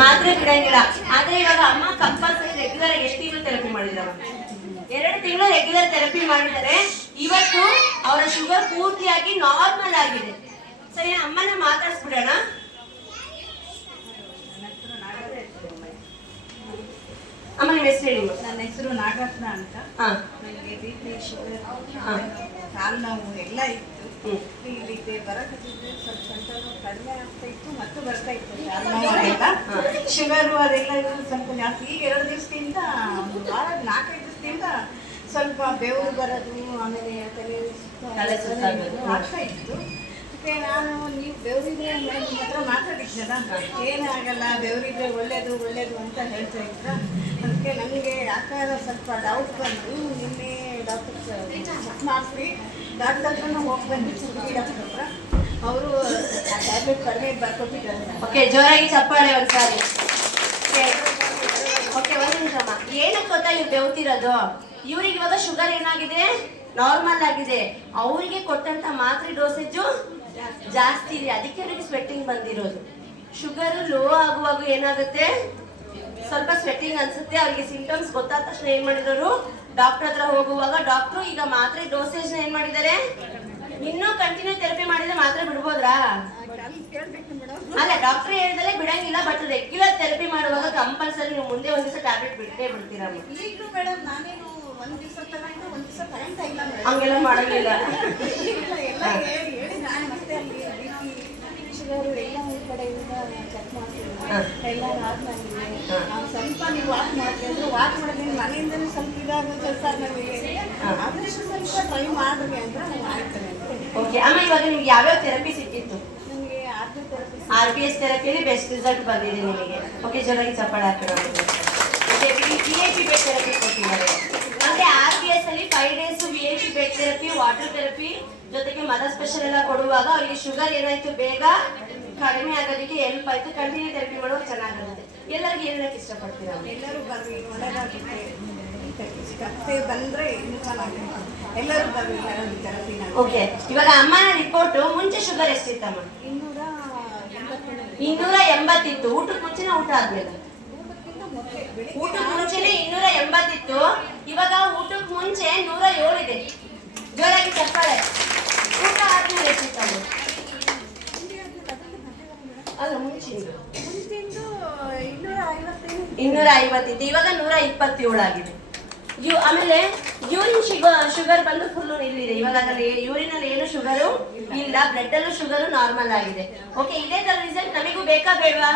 ಮಾತ್ರೆ ಬಿಡಂಗಿಲ್ಲ. ಆದ್ರೆ ಇವಾಗ ಅಮ್ಮ ಕಂಪಲ್ಸರಿ ರೆಗ್ಯುಲರ್ ಎಷ್ಟು ತಿಂಗಳು ಥೆರಪಿ ಮಾಡಿದಾರ? 2 ತಿಂಗಳು ರೆಗ್ಯುಲರ್ ಥೆರಪಿ ಮಾಡಿದರೆ ಇವತ್ತು ಅವರ ಶುಗರ್ ಪೂರ್ತಿಯಾಗಿ ನಾರ್ಮಲ್ ಆಗಿದೆ. ಸರಿ, ಅಮ್ಮನ ಮಾತಾಡ್ಸ್ಬಿಡೋಣ. ಅಮ್ಮ ನಿಮ್ಮ ಹೆಸರು ಹೇಳಿ. ನನ್ನ ಹೆಸರು ನಾಗರತ್ನ ಅಂತ. ನನಗೆ BP, ಶುಗರ್, ಕಾಲು ನೋವು ಎಲ್ಲ ಇತ್ತು. ಇಲ್ಲಿಗೆ ಬರೋಕ್ಕಿದ್ರೆ ಸ್ವಲ್ಪ ಕಡಿಮೆ ಆಗ್ತಾ ಇತ್ತು, ಮತ್ತು ಬರ್ತಾ ಇತ್ತು ಕಾಲು ನೋವೆಲ್ಲ. ಶುಗರು ಅದೆಲ್ಲ ಸ್ವಲ್ಪ ಜಾಸ್ತಿ. ಈಗ 2 ದಿವಸದಿಂದ, ಒಂದು ವಾರ 4-5 ದಿವಸದಿಂದ ಸ್ವಲ್ಪ ಬೆವರು ಬರೋದು, ಆಮೇಲೆ ತಲೆ ಆಗ್ತಾ ಇತ್ತು. ನಾನು ನೀವು ಬೆವರಿದ್ರೆ ನಿಮ್ಮ ಹತ್ರ ಮಾತಾಡಿದ್ನಲ್ಲ, ಏನಾಗಲ್ಲ ಬೆವರಿದ್ರೆ ಒಳ್ಳೇದು ಅಂತ ಹೇಳ್ತಾ ಇದ್ರ. ಅದಕ್ಕೆ ನನಗೆ ಯಾಕಂದ್ರೆ ಸ್ವಲ್ಪ ಡೌಟ್ ಬಂದು ನಿನ್ನೆ ಡಾಕ್ಟರ್ ಚೆಕ್ ಮಾಡಿಸಿ ಡಾಕ್ಟರ್ ಹತ್ರನೂ ಹೋಗಿ ಬಂದಿದ್ದು, ಡಾಕ್ಟರ್ ಹತ್ರ. ಅವರು ಆ ಟ್ಯಾಬ್ಲೆಟ್ ಕಡಿಮೆ ಬರ್ಕೊಟ್ಟಿದ್ದಾರೆ. ಓಕೆ, ಜೋರಾಗಿ ಚಪ್ಪಾಳೆ ಒಂದ್ಸಾರಿ. ಓಕೆ, ಒಂದು ನಿಮಿಷಮ್ಮ. ಏನಕ್ಕೆ ಗೊತ್ತಾ ಇವ್ರು ಬೆವ್ತಿರೋದು? ಇವ್ರಿಗೆ ಇವಾಗ ಶುಗರ್ ಏನಾಗಿದೆ? ನಾರ್ಮಲ್ ಆಗಿದೆ. ಅವರಿಗೆ ಕೊಟ್ಟಂತ ಮಾತ್ರೆ ಡೋಸೇಜು ಜಾಸ್ತಿ ಇದೆ, ಅದಕ್ಕೆ ಅವರಿಗೆ ಸ್ವೆಟ್ಟಿಂಗ್ ಬಂದಿರೋದು. ಶುಗರ್ ಲೋ ಆಗುವಾಗ ಏನಾಗುತ್ತೆ? ಸ್ವಲ್ಪ ಸ್ವೆಟ್ಟಿಂಗ್ ಅನ್ಸುತ್ತೆ. ಅವ್ರಿಗೆ ಸಿಂಟಮ್ಸ್ ಗೊತ್ತಾದ ತಕ್ಷಣ ಏನ್ ಮಾಡಿದ್ರು, ಡಾಕ್ಟರ್ ಹತ್ರ ಹೋಗುವಾಗ ಡಾಕ್ಟ್ರು ಈಗ ಮಾತ್ರೆ ಡೋಸೇಜ್ ಏನ್ ಮಾಡಿದ್ದಾರೆ, ಇನ್ನೂ ಕಂಟಿನ್ಯೂ ಥೆರಪಿ ಮಾಡಿದ್ರೆ ಮಾತ್ರೆ ಬಿಡ್ಬೋದ್ರಾ? ಅಲ್ಲ, ಡಾಕ್ಟರ್ ಹೇಳ್ದಲ್ಲೇ ಬಿಡಂಗಿಲ್ಲ. ಬಟ್ ರೆಗ್ಯುಲರ್ ಥೆರಪಿ ಮಾಡುವಾಗ ಕಂಪಲ್ಸರಿ ನೀವು ಮುಂದೆ ಒಂದ್ ದಿವಸ ಟ್ಯಾಬ್ಲೆಟ್ ಬಿಟ್ಟೇ ಬಿಡ್ತೀರಾ? ಈಗಲೂ ಮೇಡಮ್ ನಾನೇನು ಒಂದು ದಿವಸ ತಗೊಂಡು ಒಂದು ದಿವಸ ತಗೊಂತ ಇಲ್ಲ, ಹಂಗೆಲ್ಲ ಮಾಡಂಗಿಲ್ಲ. ಹೇಳಿ ನಾನು ಮತ್ತೆ ಅಲ್ಲಿ BP, ಶುಗರು ಎಲ್ಲ ಒಂದು ಕಡೆಯಿಂದ ಚೆಕ್ ಮಾಡ್ತೀನಿ. ಎಲ್ಲ ಆದ್ಮೇಲೆ ಸ್ವಲ್ಪ ನೀವು ವಾಕ್ ಮಾಡ್ತೀವಿ ಅಂದ್ರೆ ವಾಕ್ ಮಾಡಿದ್ರೆ ಮನೆಯಿಂದಲೂ ಸ್ವಲ್ಪ ಇದಾಗುತ್ತೆ ಸರ್. ನಮಗೆ ಆದಷ್ಟು ಸ್ವಲ್ಪ ಟ್ರೈ ಮಾಡಿದ್ವಿ ಅಂದ್ರೆ ನಾವು ಆಗ್ತದೆ. ಓಕೆ ಅಮ್ಮ, ಇವಾಗ ನಿಮ್ಗೆ ಯಾವ್ಯಾವ ಥೆರಪಿ ಸಿಕ್ಕಿತ್ತು? ನನಗೆ ಥೆರಪಿ, RPS ಥೆರಪಿಯಲ್ಲಿ ಬೆಸ್ಟ್ ರಿಸಲ್ಟ್ ಬಂದಿದೆ ನಿಮಗೆ. ಓಕೆ, ಜೋರಾಗಿ ಚಪ್ಪಾಳೆ ಹಾಕೋಣ. VIP ಬೆಡ್ ಥೆರಪಿ ಕೊಟ್ಟಿದ್ದಾರೆ. ಅಂದ್ರೆ RPS ಅಲ್ಲಿ 5 days VIP bed therapy, water therapy ಜೊತೆಗೆ ಮದ ಸ್ಪೆಷಲ್ ಎಲ್ಲ ಕೊಡುವಾಗ ಅವರಿಗೆ ಶುಗರ್ ಏನಾಯ್ತು, ಬೇಗ ಕಡಿಮೆ ಆಗೋದಕ್ಕೆ ಹೆಲ್ಪ್ ಆಯ್ತು. ಕಂಟಿನ್ಯೂ ಥೆರಪಿ ಮಾಡೋದು ಚೆನ್ನಾಗಿರುತ್ತೆ. ಎಲ್ಲರಿಗೂ ಏನ್ ಹೇಳಕ್ ಇಷ್ಟಪಡ್ತೀರಾ? ಎಲ್ಲರೂ ಬರ್ರಿ, ಒಳ್ಳೆದಾಗುತ್ತೆ. ಕತ್ತೆ ಬಂದ್ರೆ ಇನ್ನೂ ಚೆನ್ನಾಗಿದೆ. ಎಲ್ಲರೂ ಬರ್ರಿ ಥೆರಪಿ. ಓಕೆ, ಇವಾಗ ಅಮ್ಮನ ರಿಪೋರ್ಟ್ ಮುಂಚೆ ಶುಗರ್ ಎಷ್ಟಿತ್ತಮ್ಮ? 280 ಇತ್ತು. ಊಟಕ್ಕೆ ಮುಂಚೆನ ಊಟ ಆದ್ಮೇಲೆ? ಊಟಕ್ಕೆ ಮುಂಚೆನೆ 280 ಇತ್ತು. ಇವಾಗ ಊಟಕ್ಕೆ ಮುಂಚೆ 107 ಇದೆ. ಜೋರಾಗಿ ಚಪ್ಪಾಳೆ. ಊಟ ಆದ್ಮೇಲೆ ಎಷ್ಟಿತ್ತಮ್ಮ? ಅಲ್ಲ, ಮುಂಚಿಂದು 250 ಇತ್ತು. ಇವಾಗ 127 ಆಗಿದೆ. ಆಮೇಲೆ ಯೂರಿನ್ ಶುಗರ್ ಬಂದು ಫುಲ್ಲು ಇಲ್ಲಿದೆ. ಇವಾಗ ಅದರಲ್ಲಿ ಯೂರಿನಲ್ಲಿ ಏನು ಶುಗರು ಇಲ್ಲ, ಬ್ಲಡ್ ಅಲ್ಲೂ ಶುಗರು ನಾರ್ಮಲ್ ಆಗಿದೆ. ಓಕೆ, ಇದೇ ತರ ರಿಸಲ್ಟ್ ನಮಗೂ ಬೇಕಾ ಬೇಡವಾ?